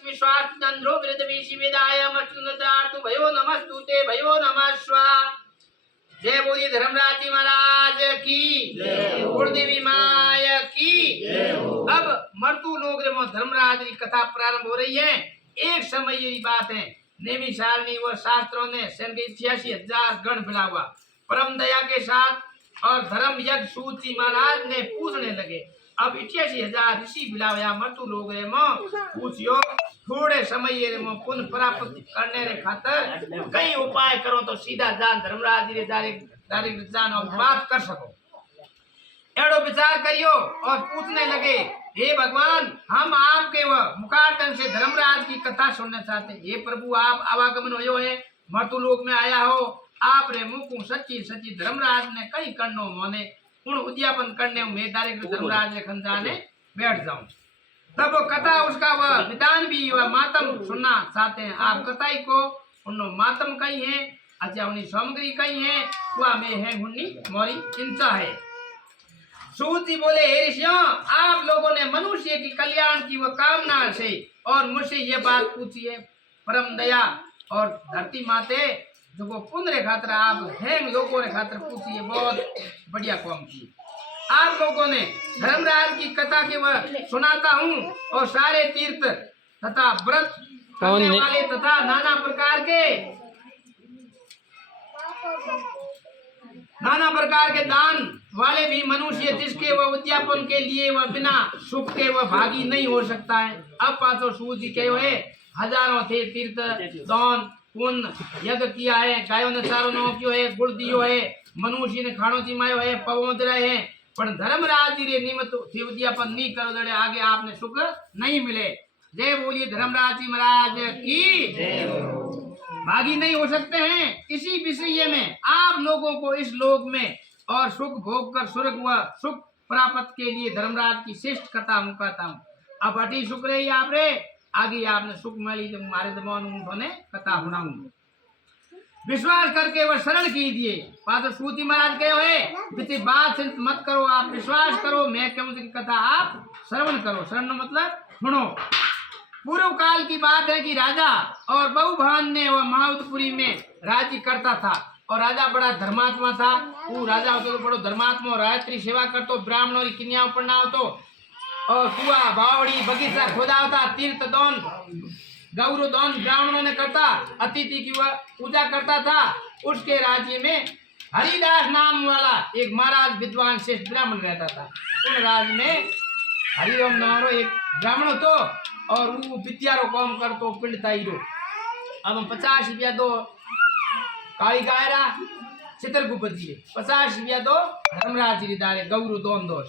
लक्ष्मी स्वार्थ चंद्रो वृद्धि विदाय मस्तु भयो नमस्तुते भयो नमः स्वाहा। जय बोलिए धर्मराज जी महाराज की, कुलदेवी माया की। अब मर्तु लोग में धर्मराज की कथा प्रारंभ हो रही है। एक समय ये बात है, नेमी सारणी व शास्त्रों ने सन के 86,000 गण बिला हुआ परम दया के साथ और धर्म यज्ञ सूत जी महाराज ने पूछने लगे। अब 88,000 ऋषि बिलावया मर्तु लोग रे पूछियो थोड़े समय पुण्य प्राप्त करने रे खातर कई उपाय करो तो सीधा जान धर्मराज जी रे डायरेक्ट जान और बात कर सको। एड़ो विचार करियो और पूछने लगे, हे भगवान, हम आपके वह मुखारतन से धर्मराज की कथा सुनना चाहते हैं। हे प्रभु, आप आवागमन हो है, मर्तु लोक में आया हो, आप रे मुख सच्ची सच्ची धर्मराज ने कई करनो मोने उन उद्यापन करने में डायरेक्ट धर्मराज ने खंजाने बैठ जाऊं। तब वो कथा उसका वह विधान भी वह मातम सुनना चाहते हैं। आप कथाई को उन मातम कही है, अच्छा उन्हीं सामग्री कही है, वह में है हुन्नी मोरी चिंता है। सूत जी बोले, हे ऋषियों, आप लोगों ने मनुष्य की कल्याण की वह कामना से और मुझसे ये बात पूछी है। परम दया और धरती माते जो वो पुण्य खातर आप हेम लोगों ने खातर पूछी है, बहुत बढ़िया काम की। आप लोगों ने धर्मराज की कथा के वह सुनाता हूँ और सारे तीर्थ तथा व्रत करने वाले तथा नाना प्रकार के दान वाले भी मनुष्य जिसके वह उद्यापन के लिए वह बिना सुख के वह भागी नहीं हो सकता है। अब पाँचों सूत जी के हुए हजारों थे तीर्थ दान पुण्य यज्ञ किया है, गायों ने चारों नौ कियो है, गुड़ दियो है, मनुष्य ने खाणो जिमायो है, पवोद रहे हैं, पर धर्मराज जी रे निमित्त उद्यापन नहीं करो दड़े आगे आपने सुख नहीं मिले। जय बोलिए धर्मराज जी महाराज की। भागी नहीं हो सकते हैं इसी विषय में आप लोगों को इस लोक में और सुख भोग कर स्वर्ग व सुख प्राप्त के लिए धर्मराज की श्रेष्ठ कथा मुकाता हूँ। अब अटी सुख रही आप रे, आगे आपने सुख मिली तो मारे दबान उन्होंने कथा सुनाऊं। विश्वास करके वह शरण कीजिए। पात्र सूती महाराज कहे हुए बात मत करो, आप विश्वास करो, मैं कहूँ कथा आप श्रवण करो। श्रवण मतलब सुनो। पूर्व काल की बात है कि राजा और बहुभान ने वह महाउदपुरी में राज्य करता था और राजा बड़ा धर्मात्मा था। वो राजा होते तो बड़ो धर्मात्मा, रात्रि सेवा करतो, ब्राह्मणों की कन्याओं पढ़नावतो और कुआ बावड़ी बगीचा खोदावता, तीर्थ दान गौरव दान ब्राह्मणों ने करता, अतिथि की वह पूजा करता था। उसके राज्य में हरिदास नाम वाला एक महाराज विद्वान श्रेष्ठ ब्राह्मण रहता था। उन राज्य में हरिओम नाम एक ब्राह्मण तो और वो विद्यारो काम करतो पिंड ताईरो। अब हम 50 रुपया दो काली गायरा चित्रगुप्त जी, 50 रुपया दो धर्मराज जी दारे गौरव दोन दो।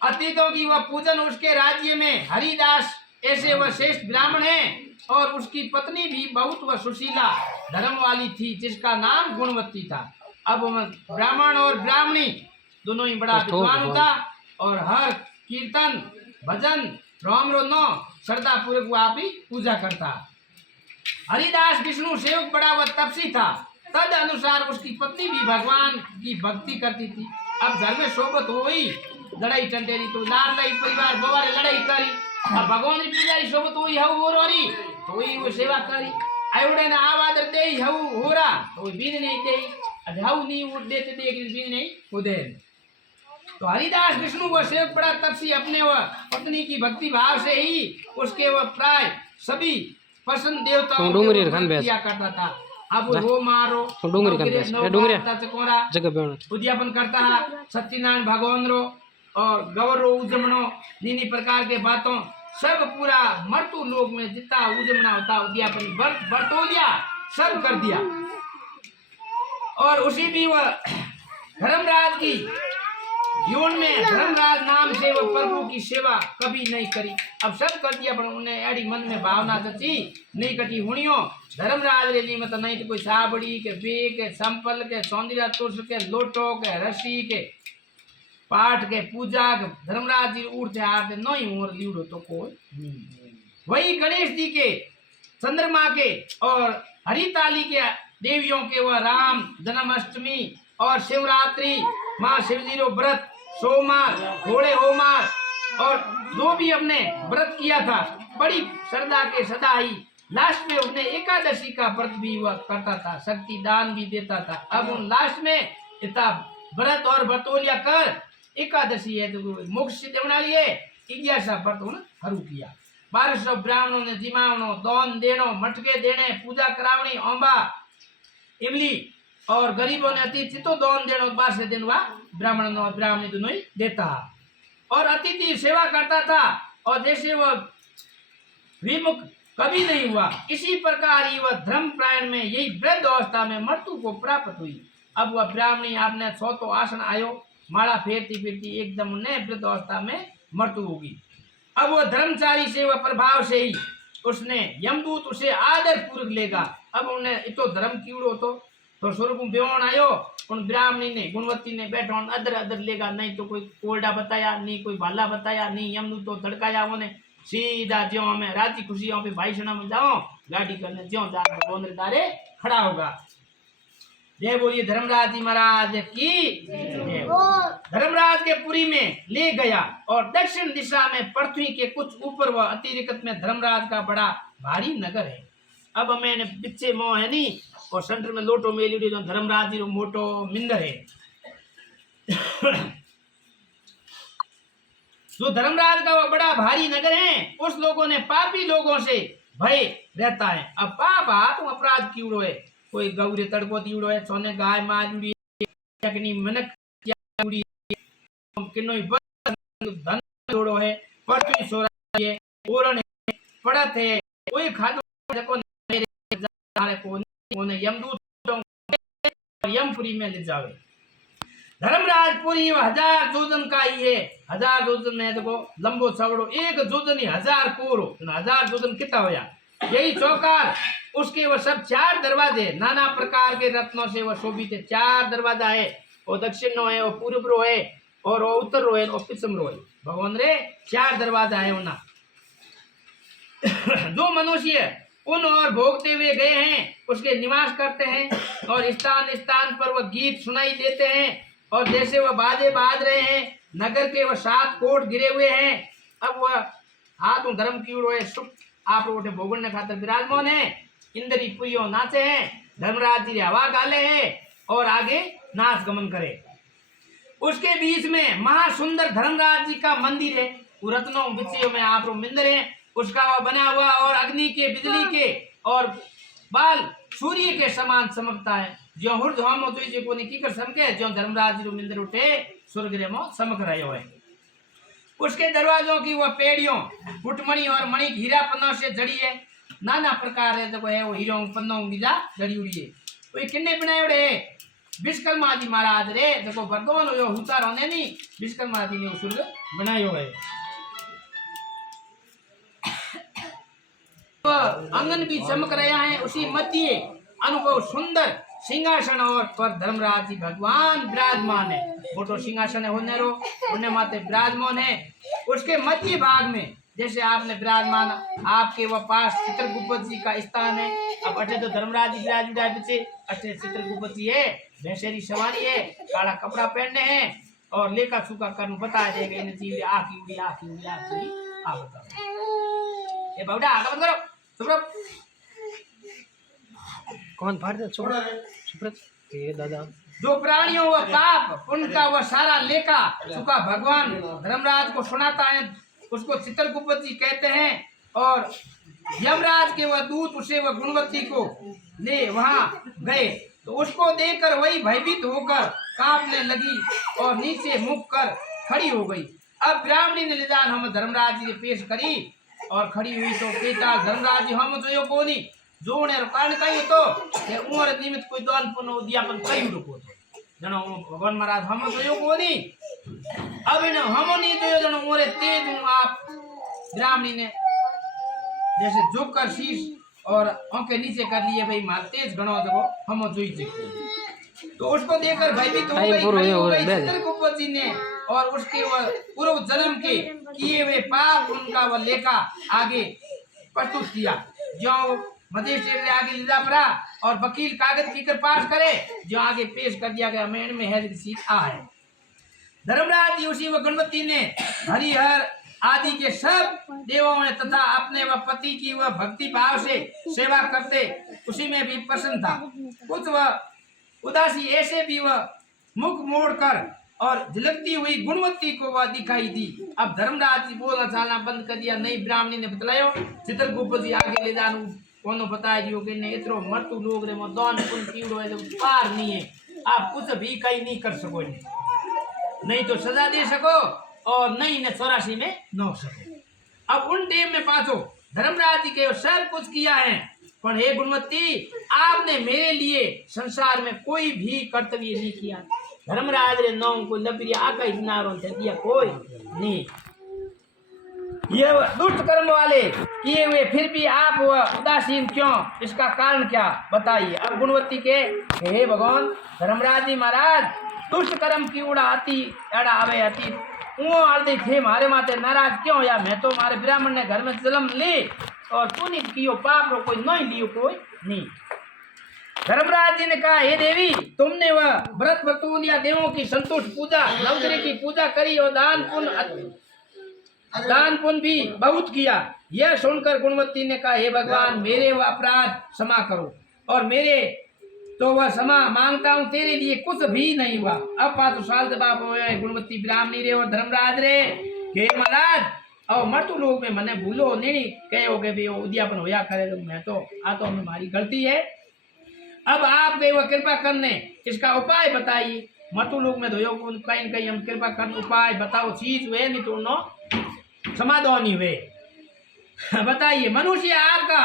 अतिथियों की वह पूजन उसके राज्य में हरिदास ऐसे वह श्रेष्ठ ब्राह्मण है और उसकी पत्नी भी बहुत वह सुशीला धर्म वाली थी जिसका नाम गुणवती था। अब ब्राह्मण और ब्राह्मणी दोनों ही बड़ा विद्वान था और हर कीर्तन भजन राम रोनो श्रद्धा पूर्वक वो आप ही पूजा करता। हरिदास विष्णु सेवक बड़ा वह तपसी था, तद अनुसार उसकी पत्नी भी भगवान की भक्ति करती थी। अब घर में सोबत हो ही लड़ाई टंटेरी तो लाल लाई परिवार बवारे लड़ाई करी, अब भगवान की पूजा ही सोबत हुई हऊ हो रही तो ही वो सेवा करी। आयुड़े ने आवादर दे हऊ हो रहा तो बीन नहीं दे, हऊ नहीं वो देते दे बीन नहीं वो दे। तो हरिदास विष्णु व सेवक बड़ा तपसी अपने व पत्नी की भक्ति भाव से ही उसके वह प्राय सभी प्रसन्न देवताओं किया करता था। अब वो मारो उद्यापन करता है सत्यनारायण भगवान रो और गौर उजमनो नीनी प्रकार के बातों सब पूरा मर्तु लोक में जितना उजमना होता उद्यापन बरतोलिया सब कर दिया। और उसी भी वह धर्मराज की जीवन में धर्मराज नाम से वह प्रभु की सेवा कभी नहीं करी। अब सब कर दिया पर उन्हें एडी मन में भावना सची नहीं कटी हुनियो धर्मराज रे मतलब नहीं तो कोई साबड़ी के बे के संपल के सौंदर्य तुष के लोटो के रसी के पाठ के पूजा के धर्मराज जी उठते आते नहीं मोर लीड़ो तो कोई वही गणेश जी के चंद्रमा के और हरिताली के देवियों के वह राम जन्माष्टमी और शिवरात्रि माँ शिवजी रो व्रत सोमवार घोड़े होमार और जो भी हमने व्रत किया था बड़ी श्रद्धा के सदा ही लास्ट में उसने एकादशी का व्रत भी वह करता था, शक्ति दान भी देता था। अब उन लास्ट में इतना व्रत और बतौलिया कर एकादशी है तो मोक्ष सिद्ध बना लिए 11 व्रत उन्हें हरू किया। 1200 ब्राह्मणों ने जिमावनो दान देनो मटके देने पूजा करावनी ओंबा इमली और गरीबों ने अतिथि तो दान देनो 12 दिन वह ब्राह्मण और ब्राह्मणी दोनों ही देता और अतिथि सेवा करता था और जैसे वह विमुख कभी नहीं हुआ। इसी प्रकार ही वह धर्म प्रायण में यही वृद्ध अवस्था में मृत्यु को प्राप्त हुई। अब वह ब्राह्मणी आपने 100 तो आसन आयो माला फेरती फिरती एकदम नए वृद्ध अवस्था में मृत्यु होगी। अब वह धर्मचारी से वह प्रभाव से ही उसने यमदूत उसे आदर पूर्वक लेगा। अब उन्हें इतो धर्म कीड़ो तो स्वरूप बेवण आयो उन ब्राह्मणी ने गुणवती ने बैठो अदर अदर लेगा, नहीं तो कोई कोल्डा बताया नहीं कोई भाला बताया नहीं यमदूत तो धड़काया उन्हें सीधा ज्यो हमें राजी खुशी पे भाई सना में जाओ गाड़ी करने ज्यो जा भगवान दारे खड़ा होगा। जय बोलिए धर्मराज जी महाराज की जय। धर्मराज के पुरी में ले गया और दक्षिण दिशा में पृथ्वी के कुछ ऊपर वह अतिरिक्त में धर्मराज का बड़ा भारी नगर है। अब मैंने पिछे मोह है नहीं और सेंटर में लोटो मेली जो धर्मराज जी मोटो मिंदर है जो धर्मराज का वह बड़ा भारी नगर है उस लोगों ने पापी लोगों से भय रहता है। अब पाप हाथ अपराध क्यों है कोई गौरे तड़को दीवड़ो है सोने गाय मारी मनक धन जोड़ो है पृथ्वी सोरा है ओरण है पड़त है कोई खादो को यमदूत यमपुरी में ले जावे। धर्मराजपुरी 1000 जोजन का ही है। 1000 जोजन में देखो लंबो चौड़ो 1 जोजन ही 1000 कोरो 1000 जोजन कितना होया। यही चौकार उसके वो सब 4 दरवाजे नाना प्रकार के रत्नों से वह शोभित है। 4 दरवाजा है वो दक्षिण रो है वो पूर्व रो है और वो उत्तर रो है और पश्चिम रो है। भगवान रे 4 दरवाजा है उन्ना जो मनुष्य उन और भोगते हुए गए हैं उसके निवास करते हैं और स्थान स्थान पर वह गीत सुनाई देते हैं और जैसे वह बाजे बाज रहे हैं नगर के वह 7 कोट गिरे हुए हैं। अब वह हाथ धर्म की ओर सुख आप लोगों ने भोगन खातर विराजमान है। इंद्री पुरियो नाचे हैं धर्मराज जी हवा गाले हैं और आगे नाच गमन करे। उसके बीच में महासुंदर धर्मराज जी का मंदिर है रत्नों विषयों में आप लोग मंदिर है उसका वह बना हुआ और अग्नि के बिजली के और बाल सूर्य के समान चमकता है। जो हुर्द हम तो को की कर समके जो धर्मराज जी मंदिर उठे स्वर्ग रे में चमक रहे है। उसके दरवाजों की वह पेड़ियों फुटमणि और मणि हीरा पन्नों से जड़ी है। नाना प्रकार है देखो है वो हीरो पन्नों मिला जड़ी उड़ी है। कोई किन्ने बनाए उड़े विश्वकर्मा जी महाराज रे देखो वरदान हो हुतार होने नहीं विश्वकर्मा जी ने स्वर्ग बनायो है। आंगन भी चमक रहा है उसी मध्य अनुभव सुंदर सिंहासन और पर धर्मराज जी भगवान विराजमान है। फोटो सिंहासन है होने माते विराजमान है। उसके मध्य भाग में जैसे आपने विराजमान आपके वह पास चित्रगुप्त जी का स्थान है। अब अटे तो धर्मराज जी विराज बचे अटे चित्रगुप्त जी है भैंसेरी सवारी है काला कपड़ा पहनने हैं और लेखा चुका कर्म बताया जाएगा इन चीज आखी उड़ी आप बताओ ये बाबूडा आगे मत करो सुब्रत कौन फाड़ दे सुब्रत ये दादा जो प्राणियों व पाप उनका वह सारा लेखा चुका भगवान धर्मराज को सुनाता है उसको चित्रगुप्त जी कहते हैं। और यमराज के वह दूत उसे वह गुणवती को ले वहां गए तो उसको देखकर वही भयभीत होकर कांपने लगी और नीचे मुख कर खड़ी हो गई। अब ब्राह्मणी ने ले जान हम धर्मराज जी ने पेश करी और खड़ी हुई तो कहता धर्मराज जी हम जो को नहीं जोड़े कारण कही तो उमर निमित्त कोई दान पुण्य उद्यापन कई रुको जनो भगवान महाराज हम जो को नहीं अब इन हम नहीं तो जनो मोरे तेज हूं आप ब्राह्मणी ने जैसे झुक कर शीश और आंखें नीचे कर लिए भाई मार तेज गणो देखो हम जोई तो उसको देखकर भयभीत हो गई चित्रगुप्त जी ने और उसके वह पूर्व जन्म के किए हुए पाप उनका वह लेखा आगे प्रस्तुत किया। जो मजिस्ट्रेट ने आगे लिखा पड़ा और वकील कागज की कर पास करे जो आगे पेश कर दिया गया मेन में है सीट आ है। धर्मराज जी उसी व गणपति ने हरिहर आदि के सब देवों में तथा अपने व पति की वह भक्ति भाव से सेवा करते, उसी में भी प्रसन्न था। कुछ वह उदासी ऐसे भी वह मुख मोड़कर और झलकती हुई गुणवत्ती को वह दिखाई दी। अब धर्मराज जी बोलना चालना बंद कर दिया। नई ब्राह्मणी ने बतलायो चित्रगुप्त जी आगे ले जानु कोनो बताया जी कि ने इतरो मरतु लोग रे मो दान पुण्य कीड़ो है जो पार नहीं है, आप कुछ भी कहीं नहीं कर सको, नहीं तो सजा दे सको और नहीं ने 84 में नोक सको। अब उन टेम में पाछो धर्मराज जी के सब कुछ किया है, पर हे गुणवत्ती आपने मेरे लिए संसार में कोई भी कर्तव्य नहीं किया। धर्मराज रे नौ को लबरी आका इनारो दिया कोई नहीं। ये दुष्ट कर्म वाले किए हुए फिर भी आप वह उदासीन क्यों, इसका कारण क्या बताइए। अब गुणवत्ती के हे भगवान धर्मराज जी महाराज दुष्ट कर्म की उड़ा आती एड़ा आवे अति वो आदि थे मारे माते नाराज क्यों या मैं तो मारे ब्राह्मण ने घर में जन्म ले और पुण्य कियो पाप रो कोई नहीं लियो कोई नहीं। धर्मराज जी ने कहा हे देवी तुमने वह व्रत वतून या देवों की संतुष्ट पूजा नवग्रह की पूजा करी और दान पुण्य भी बहुत किया। यह सुनकर गुणवत्ती ने कहा हे भगवान मेरे वह अपराध क्षमा करो और मेरे तो वह क्षमा मांगता हूँ, तेरे लिए कुछ भी नहीं हुआ। अब 5 साल से बाप हो गुणवत्ती ब्राह्मणी रे और धर्मराज रे हे महाराज और मृत्यु लोग में मने भूलो नहीं कहो के भी उद्यापन होया करे तो मैं तो हमारी गलती है। अब आप गए वह कृपा करने इसका उपाय बताइए। मृत्यु लोग में धोयो कहीं कहीं हम कृपा कर उपाय बताओ, चीज हुए नहीं तो नो समाधान ही हुए बताइए। मनुष्य आपका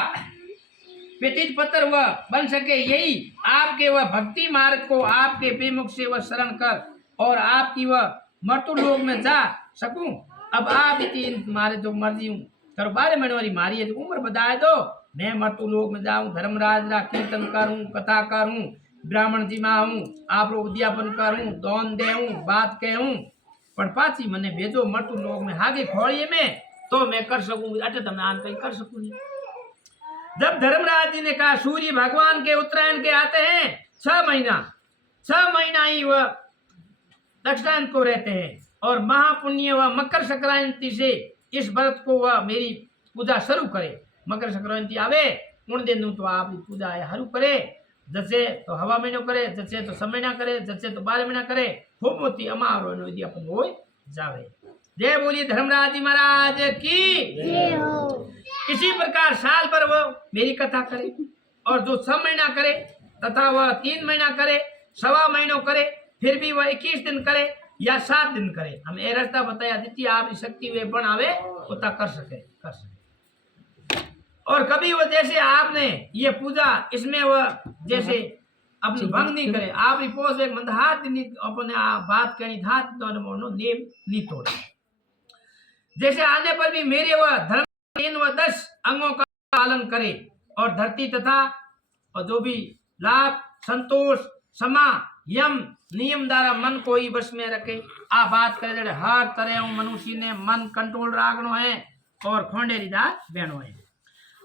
व्यतीत पत्र वह बन सके यही आपके वह भक्ति मार्ग को आपके विमुख से वह शरण कर और आपकी वह मृत्यु लोक में जा सकूं। अब आप मारे जो मर्जी हूँ करो 12 महीने वाली मारी है तो उम्र बताए दो मैं मृत्यु लोक में जाऊं, धर्मराज रा कीर्तन करूं, कथा करूं, ब्राह्मण जी माँ हूँ, आप उद्यापन करूं, दान देऊं, बात कहूं, पर पाची मने भेजो मृत्यु लोक में आगे खोड़िए में तो मैं कर सकूंगी, अटे तो मैं कहीं कर सकूंगी। जब धर्मराज जी ने कहा सूर्य भगवान के उत्तरायण के आते हैं 6 महीना ही वह दक्षिणायन को रहते हैं और महापुण्य वह मकर संक्रांति से इस व्रत को वह मेरी पूजा शुरू करे। मकर संक्रांति आवे उन दिन तो आप पूजा हरू करे, जैसे तो हवा महीनों करे, जैसे तो 6 महीना करे, जैसे तो 12 महीना करे, खूब मोती अमारो अपन हो जावे। जय बोलिए धर्मराज जी महाराज की जय हो। इसी प्रकार साल पर वह मेरी कथा करे और जो 6 महीना करे तथा वह 3 महीना करे, 1.25 महीनों करे, फिर भी वह 21 दिन करे या 7 दिन करे। हम ये रास्ता बताया जितनी आप शक्ति वे बनावे उतना कर सके। और कभी वह जैसे आपने ये पूजा इसमें वह जैसे अपनी भंग नहीं करे, आप पोष एक मंद हाथ नहीं अपने बात कहनी था तो नेम नहीं तोड़े। जैसे आने पर भी मेरे वह धर्म 3 व 10 अंगों का पालन करे और धरती तथा और जो भी लाभ संतोष क्षमा यम नियम द्वारा मन को ही बस में रखे। आ बात करे जड़े हर तरह मनुष्य ने मन कंट्रोल राखनो है और खोंडेरी दात बहनो है।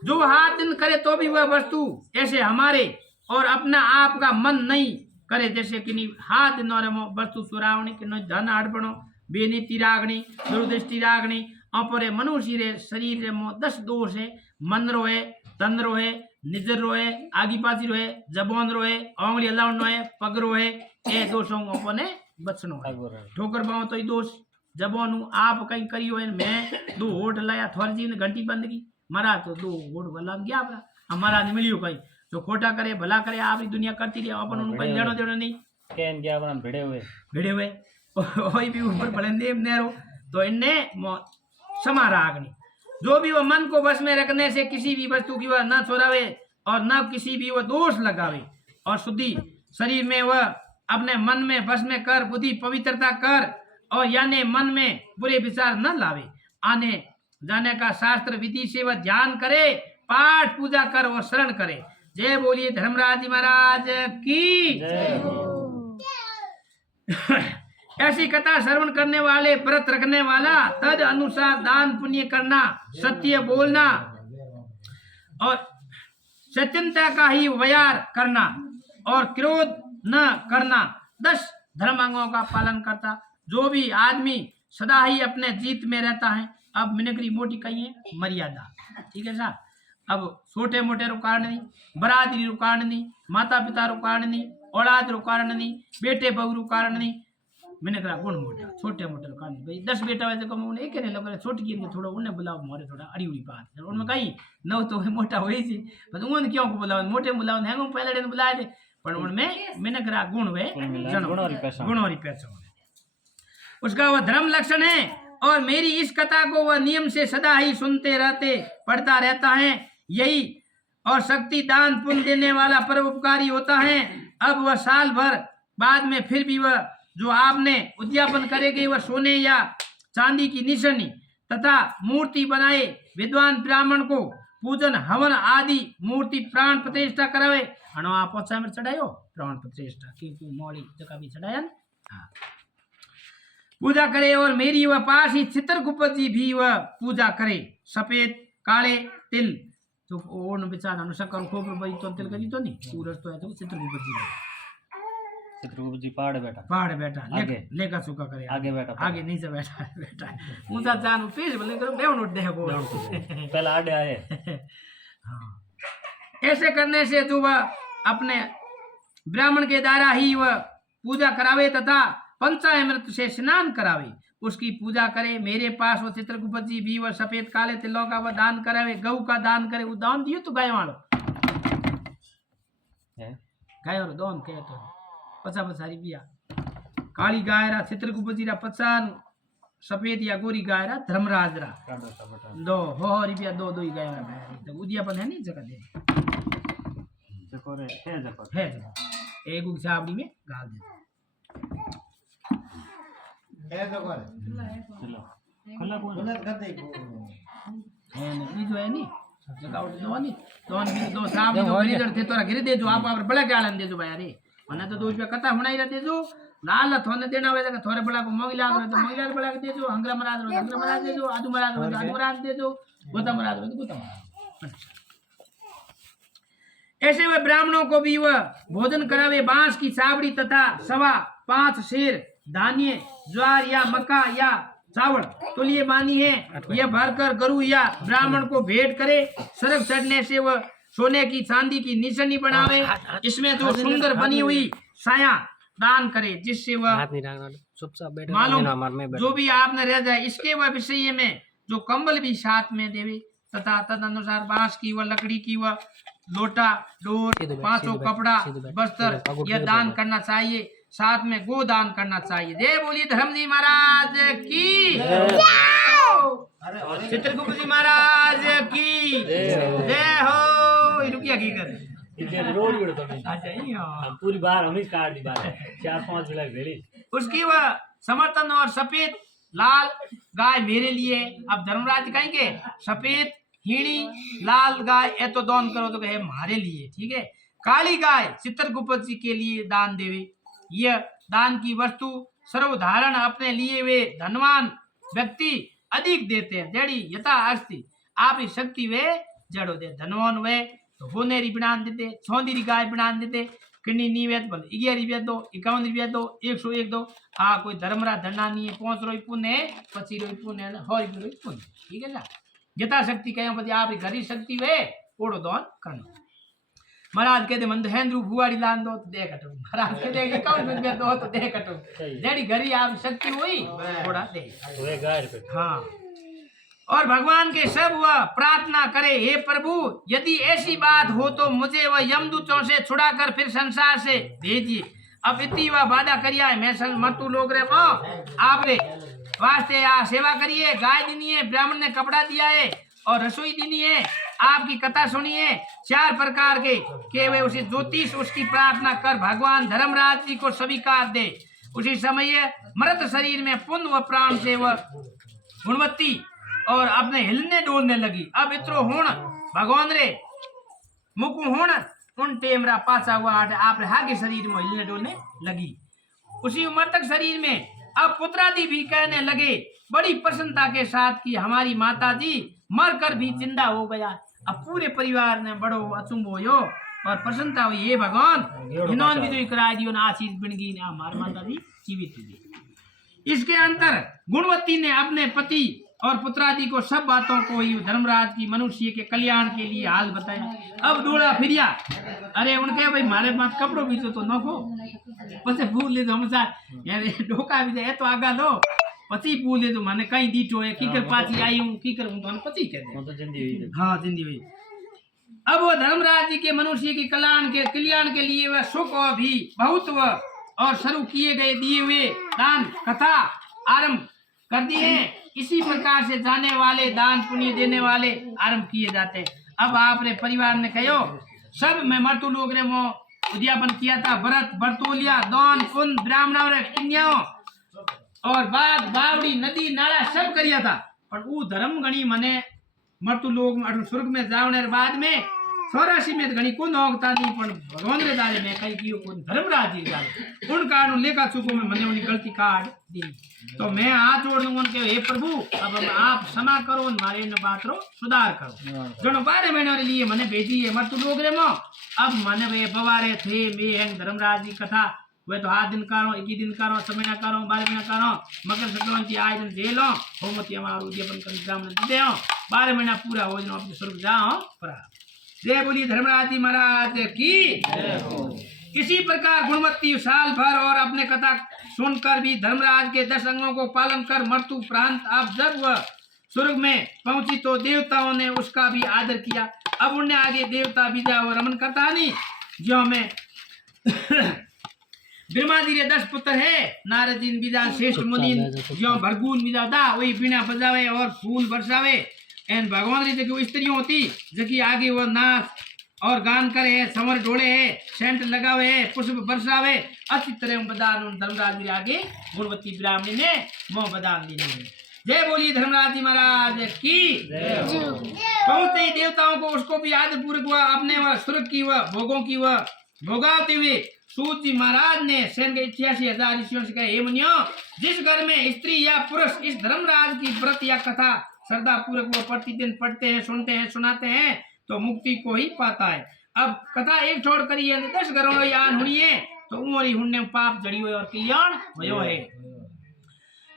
जो हाथ दिन करे तो भी वह वस्तु ऐसे हमारे और अपना आप का मन नहीं करे, जैसे कि हाथ दिन वस्तु चुरावनी कि धन अड़पणो बेनीति रागनी दुर्दृष्टि रागनी अपरे मनुष्य रे शरीर रे 10 दोष है, मन रोए, तन रोए, निजर रोए, आगी पाची रोए, जबान रोए, उंगली हलावण रोए, पग रोए, ए दोषों अपने बचनो है। ठोकर पाओ तो दोष जबान आप कहीं करियो है, मैं 2 होठ लाया थोड़ी ने घंटी बंद की मरा तो 2 होठ भला गया अपना हमारा नहीं मिलियो कहीं जो खोटा करे भला करे आप दुनिया करती रही अपन उनको कहीं लेनो देनो नहीं केन क्या अपन भिड़े हुए वही भी ऊपर भले नेम नेरो तो इनने क्षमा रागनी। जो भी वह मन को बस में रखने से किसी भी वस्तु की वह न चुरावे और न किसी भी वह दोष लगावे और शुद्धि शरीर में वह अपने मन में बस में कर बुद्धि पवित्रता कर और यानी मन में बुरे विचार न लावे। आने जाने का शास्त्र विधि से वह ध्यान करे, पाठ पूजा कर वह शरण करे। जय बोलिए धर्मराज जी महाराज की ऐसी कथा श्रवण करने वाले, व्रत रखने वाला, तद अनुसार दान पुण्य करना, सत्य बोलना और सत्यता का ही व्यवहार करना और क्रोध न करना 10 धर्मांगों का पालन करता। जो भी आदमी सदा ही अपने जीत में रहता है। अब मिनकरी मोटी कही है मर्यादा, ठीक है साहब। अब छोटे मोटे रो कारण नहीं, बरादरी रो कारण नहीं, माता पिता रो कारण नहीं, औलाद रो कारण नहीं, बेटे बहू रो कारण नहीं, मैंने कहा गुण मोटा छोटे मोटे रो कारण भाई 10 बेटा वैसे कम उन्हें एक नहीं लगा छोटी की थोड़ा उन्हें बुलाओ मोरे थोड़ा अड़ी उड़ी बात है उनमें कहीं न तो मोटा हो ही बस उन क्यों को बुलाओ मोटे बुलाओ हैंगो पहले दिन बुलाए थे पर उनमें मैंने कहा गुण वे गुण और पहचान उसका वह धर्म लक्षण है। और मेरी इस कथा को वह नियम से सदा ही सुनते रहते पढ़ता रहता है यही। और शक्ति दान पुण्य देने वाला परोपकारी होता है। अब वह साल भर बाद में फिर भी वह जो आपने उद्यापन करेगी वह सोने या चांदी की निशानी तथा मूर्ति बनाए विद्वान ब्राह्मण को पूजन हवन आदि मूर्ति प्राण प्रतिष्ठा करावे। हणो आप में चढ़ायो प्राण प्रतिष्ठा क्योंकि मौली जगह भी चढ़ाया ना हाँ। पूजा करे और मेरी वह पास ही चित्रगुप्त जी भी वह पूजा करे। सफेद काले तिल तो ओन बेचारा शक्कर खोप भाई तो तिल करी तो नहीं सूरज तो है तो चित्रगुप्त जी पहाड़ बैठा लेकर सुखा करे आगे नहीं से बैठा बैठा ऊंचा चांद पेश बोले करो बेव नोट दे को पहले आड़े आए हाँ। ऐसे करने से तो वह अपने ब्राह्मण के द्वारा ही वह पूजा करावे तथा पंचामृत से स्नान करावे उसकी पूजा करे। मेरे पास वो चित्रगुप्त जी भी वह सफेद काले तिलों का वह दान करावे गऊ का दान करे वो दान दियो तो गाय वालो गाय वालो दान कहे तो 50 रुपया काली गाय रा चित्रगुप्त जी रा 50 सफेद या गोरी गाय रा धर्मराज रा 2 रुपया 2 ही गाय रा तो उद्यापन है नहीं जगह दे है एक छाबड़ी में गाल दे जो है नी दो साहब जो गिरिधर थे तोरा गिर दे जो आप बड़ा क्या दे जो भाई अरे मने तो 2 रुपया कथा हुनाई रहते जो लाल थोने देना हुए थोड़े बड़ा को मोगिला तो मोगिला बड़ा दे जो हंगरा महाराज दे जो आदू महाराज दे जो गोता महाराज गोता महाराज। ऐसे वह ब्राह्मणों को भी वह भोजन करावे बांस की छाबड़ी तथा 5.25 शेर धान्य ज्वार या मक्का या चावल तुलिये बानी है यह भरकर गरु या ब्राह्मण को भेंट करे। सड़क चढ़ने से वह सोने की चांदी की निशानी बनावे इसमें जो सुंदर बनी हुई साया दान करे जिससे वह मालूम जो भी आपने रह जाए। इसके वह विषय में जो कंबल भी साथ में देवे तथा तदनुसार बांस की वह लकड़ी की वह लोटा डोर 5 कपड़ा वस्त्र यह दान करना चाहिए। साथ में गोदान करना चाहिए। जय बोलिए धर्म जी महाराज की चित्रगुप्त जी महाराज की जय हो। रुकिया की कर पूरी बार हम काट दी बात 4-5 लाख भेड़ी उसकी वह समर्थन और सफेद लाल गाय मेरे लिए। अब धर्मराज कहेंगे सफेद हीणी लाल गाय ए तो दान करो तो कहे हमारे लिए ठीक है। काली गाय चित्रगुप्त जी के लिए दान देवे। यह दान की वस्तु सर्वधारण अपने लिए वे धनवान व्यक्ति अधिक देते हैं जड़ी यथा अस्ति आपकी शक्ति वे जड़ो दे धनवान वे तो होनेरी बनान देते छोंदीरी गाय बनान देते किन्नी नीवेद बोल 11 रुपया दो 51 रुपया दो 101 दो हाँ कोई धर्मरा धरना नहीं है 5 रुपये पुण्य 25 रुपये पुण्य 100 रुपये पुण्य ठीक है ना यथा शक्ति कहें पति आप घरी शक्ति वे ओड़ो दान करना। महाराज कहते मन हेंद्रू भुआड़ी लान दो तो दे कटो महाराज कहते 51 रुपया दो तो दे कटो जेडी घरी आप शक्ति हुई थोड़ा दे हाँ। और भगवान के सब वह प्रार्थना करे हे प्रभु यदि ऐसी बात हो तो मुझे वह यमदूतों से छुड़ाकर फिर संसार से भेजिए। अब इतनी वह वादा करिया है मैं मरतू लोग रे वो आपने वास्ते आ सेवा करिए गाय दीनी है ब्राह्मण ने कपड़ा दिया है और रसोई दीनी है आपकी कथा सुनी है 4 प्रकार के वे उसे ज्योतिष उसकी प्रार्थना कर भगवान धर्मराज जी को स्वीकार दे। उसी समय मृत शरीर में पुण्य व प्राण से वह गुणवत्ती और अपने हिलने डोलने लगी। अब इत्रो होण भगवान रे मुकु होण उन टेमरा पासा हुआ आप रहा के शरीर में हिलने डोलने लगी। उसी मृतक शरीर में अब पुत्रादि भी कहने लगे बड़ी प्रसन्नता के साथ कि हमारी माता जी मरकर भी जिंदा हो गया। अब पूरे परिवार ने बड़ो अचुंब हो और प्रसन्नता हुई ये भगवान इन्होंने भी तो करा दियो ना आशीष बन गई ना हमारी माता जी जीवित हुई। इसके अंतर गुणवती ने अपने पति और पुत्रादि को सब बातों को ही धर्मराज की मनुष्य के कल्याण के लिए हाल बताया। अब दौड़ा फिरिया, अरे उनके भाई मारे पास कपड़ों भी तो नको पछे फूल ले तो हमेशा यार ढोका भी जाए तो आगा लो पची फूल ले तो माने कहीं दीठो है की कर पाची आई हूं की कर हूं तो पची कह दे तो जिंदी हुई हाँ जिंदी हुई। अब वो धर्मराज जी के मनुष्य के कल्याण के लिए वह सुख और भी बहुत और शुरू किए गए दिए हुए दान कथा आरंभ कर दिए हैं। इसी प्रकार से जाने वाले दान पुण्य देने वाले आरंभ किए जाते हैं। अब आपने परिवार ने कहो सब में मर्तु लोग ने वो उद्यापन किया था, व्रत बरतोलिया दान पुण्य ब्राह्मणों ने कन्याओं और बाग बावड़ी नदी नाला सब करिया था। पर वो धर्म गणी मने मर्तु लोग स्वर्ग में जावने बाद में 84 में घणी को नौकता नहीं पण भगवान रे दारे में कई कियो को धर्मराज जी दारे उन कारण लेखा चुको में मने उनकी गलती काट दी। तो मैं हाथ जोड़ दूंगा कि हे प्रभु अब आप क्षमा करो मारे न बात रो सुधार करो जनो 12 महीने के लिए मने भेजी है मत लोग रे मो अब मने वे बवारे थे मैं हैं धर्मराज जी कथा वे तो 8 दिन करो 21 दिन करो समय ना करो 12 महीना करो मकर संक्रांति आए दिन जेलो होमती हमारा उद्यापन कर ब्राह्मण दे 12 महीना पूरा हो जाओ अपने स्वर्ग जाओ पर जय बोली धर्मराज जी महाराज की। इसी प्रकार गुणवती साल भर और अपने कथा सुनकर भी धर्मराज के 10 अंगों को पालन कर मृत्यु प्रांत अब जब वह स्वर्ग में पहुंची तो देवताओं ने उसका भी आदर किया। अब उन्हें आगे देवता विदा और रमन करता नहीं जो में ब्रह्मा जी रे 10 पुत्र है नारद जी विदा श्रेष्ठ मुनि जो भरगुन विदा दा वही बीणा बजावे और फूल बरसावे एन भगवान री जो स्त्रियों होती जबकि आगे वो नाच और गान करे है समर डोले है सेंट लगावे है पुष्प बरसावे अच्छी तरह बदान धर्मराज जी आगे गुणवती ब्राह्मणी ने मोह बदान दी है। जय बोलिए धर्मराज जी महाराज की। पहुंचते ही देवताओं को उसको भी आदर पूर्वक हुआ अपने वह स्वर्ग की वह भोगों की वह भोगाते हुए सूत जी महाराज ने सेन के 88,000 ऋषियों से कहे हे मुनियों जिस घर में स्त्री या पुरुष इस धर्मराज की व्रत या कथा श्रद्धा पूर्वक वो प्रतिदिन पढ़ते हैं सुनते हैं सुनाते हैं तो मुक्ति को ही पाता है। अब कथा एक छोड़ कर 10 घरों में यान हुई है तो उमरी हुन्ने पाप जड़ी हुए और कल्याण भयो है।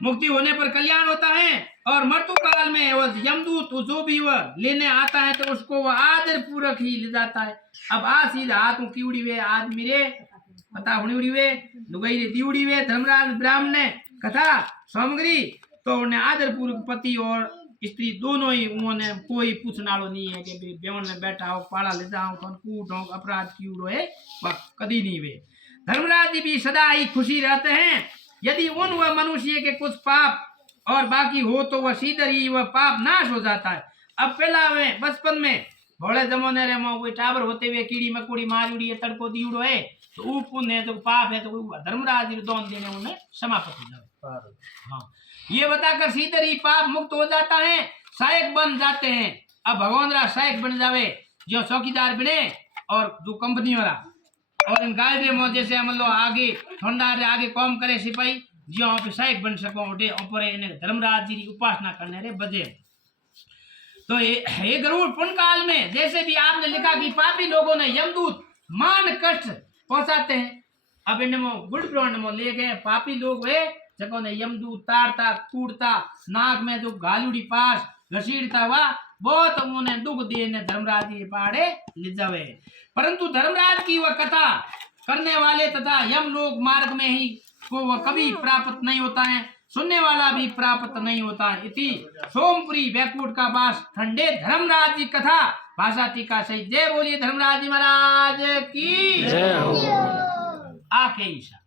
मुक्ति होने पर कल्याण होता है और मृत्यु काल में वह यमदूत जो भी वह लेने आता है तो उसको वह आदर पूर्वक ही ले जाता है। अब आ सीधा हाथों की उड़ी हुए आदमी रे पता हुई उड़ी हुए लुगाई रे दी उड़ी हुए धर्मराज ब्राह्मण ने कथा सामग्री तो उन्हें आदर पूर्वक पति और स्त्री दोनों ही उन्होंने कोई पूछनाड़ो नहीं है कि बेवन में बैठा हो पाड़ा ले जाओ तो कूट हो अपराध की उड़ो है कभी नहीं वे। धर्मराज जी भी सदा ही खुशी रहते हैं यदि उन वह मनुष्य के कुछ पाप और बाकी हो तो वह सीधे ही वह पाप नाश हो जाता है। अब पहला में बचपन में भोले जमाने रे में टावर होते हुए कीड़ी मकोड़ी मार उड़ी है तड़को दी उड़ो है तो वो पुण्य है तो पाप है तो धर्मराज जी दोन देने उन्हें समाप्त हो जाए। हाँ ये बताकर सीधे ही पाप मुक्त हो जाता है सहायक बन जाते हैं। अब भगवान रा सहायक बन जावे जो चौकीदार बने और जो कंपनी वाला और इन गाय में जैसे हम लोग आगे ठंडार आगे काम करे सिपाही जो आप सहायक बन सको उठे ऊपर इन्हें धर्मराज जी की उपासना करने रे बजे। तो ये गरुड़ पुण्य काल में जैसे भी आपने लिखा कि पापी लोगों ने यमदूत मान कष्ट पहुंचाते हैं। अब इन्हें गुड ब्रांड में ले गए पापी लोग वे जको ने यमदूत ताड़ता कूड़ता नाक में जो गालूड़ी पास घसीटता हुआ बहुत उन्होंने दुख दिए ने धर्मराज जी पहाड़े ले जावे। परंतु धर्मराज की वह कथा करने वाले तथा यम लोग मार्ग में ही को वह कभी प्राप्त नहीं होता है सुनने वाला भी प्राप्त नहीं होता है। इति सोमपुरी बैकुंठ का वास ठंडे धर्मराज जी कथा भाषा टीका सही। जय बोलिए धर्मराज जी महाराज की। आके ईशा